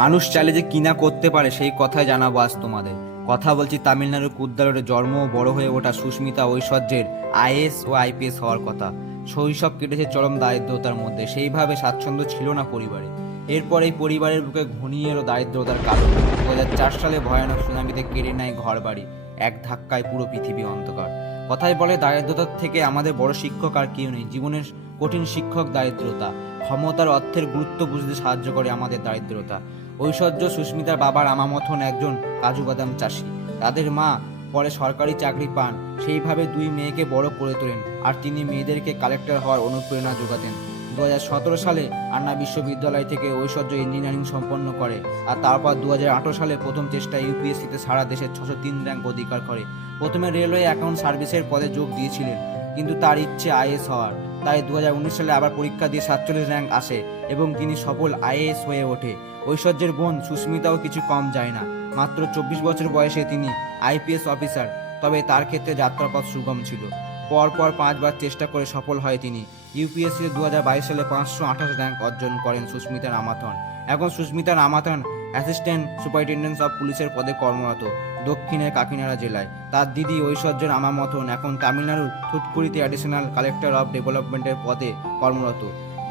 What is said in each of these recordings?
মানুষ চাইলে যে কিনা করতে পারে, সেই কথাই জানাব আজ তোমাদের। কথা বলছি তামিলনাড়ুর কুদ্দালোরে জন্ম বড় হয়ে ওঠা সুস্মিতা ঐশ্বর্যের আইএস ও আইপিএস হওয়ার কথা। শৈশব কেটেছে চরম দারিদ্রতার মধ্যে, সেইভাবে স্বাচ্ছন্দ্য ছিল না পরিবারে। এরপর এই পরিবারের বুকে ঘনিয়ে এলো দারিদ্রতার কারণ। দু চার সালে ভয়ানক সুনামিতে কেড়ে নেয় ঘর বাড়ি এক ধাক্কায় পুরো পৃথিবী অন্ধকার। কথাই বলে দারিদ্রতার থেকে আমাদের বড় শিক্ষক আর কেউ নেই, জীবনের কঠিন শিক্ষক দারিদ্রতা। ক্ষমতার অর্থের গুরুত্ব বুঝতে সাহায্য করে আমাদের দারিদ্রতা। ঐশ্বর্য সুস্মিতার বাবার আমামথন একজন কাজু বাদাম চাষি। তাদের মা পরে সরকারি চাকরি পান, সেইভাবে দুই মেয়েকে বড় করে তোলেন আর তিনি মেয়েদেরকে কালেক্টর হওয়ার অনুপ্রেরণা যোগাতেন। দু হাজার সতেরো সালে আন্না বিশ্ববিদ্যালয় থেকে ঐশ্বর্য ইঞ্জিনিয়ারিং সম্পন্ন করে আর তারপর দু হাজার আঠেরো সালে প্রথম চেষ্টায় ইউপিএসসিতে সারা দেশের ছশো তিন র্যাঙ্ক অধিকার করে। প্রথমে রেলওয়ে অ্যাকাউন্ট সার্ভিসের পদে যোগ দিয়েছিলেন, কিন্তু তার ইচ্ছে আইএস হওয়ার। তাই দু হাজার উনিশ সালে আবার পরীক্ষা দিয়ে সাতচল্লিশ র্যাঙ্ক আসে এবং তিনি সফল আইএএস হয়ে ওঠে। ঐশ্বর্যের বোন সুস্মিতাও কিছু কম যায় না। মাত্র চব্বিশ বছর বয়সে তিনি আইপিএস অফিসার, তবে তার ক্ষেত্রে যাত্রাপথ সুগম ছিল। পরপর পাঁচবার চেষ্টা করে সফল হয় তিনি। ইউপিএসসি দু হাজার বাইশ সালে পাঁচশো আঠাশ র্যাঙ্ক অর্জন করেন সুস্মিতা রামাথন। এখন Sushmita Ramathan assistant superintendent of পুলিশের পদে কর্মরত। দক্ষিণের কাকিনাড়া জেলায়। তার দিদি ঐশ্বর্যের আমার মতন। এখন তামিলনাড়ুর থুটকুড়িতে অ্যাডিশনাল কালেক্টর অফ ডেভেলপমেন্টের পদে কর্মরত।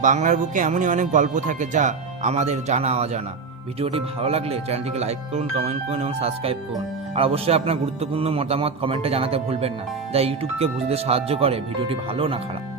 বাংলার বুকে এমনই অনেক গল্প থাকে যা আমাদের জানা অজানা। ভিডিওটি ভালো লাগলে চ্যানেলটিকে লাইক করুন কমেন্ট করুন এবং সাবস্ক্রাইব করুন। আর অবশ্যই আপনার গুরুত্বপূর্ণ মতামত কমেন্টে জানাতে ভুলবেন না। যা ইউটিউবকে বুঝতে সাহায্য করে। ভিডিওটি ভালো না খারাপ।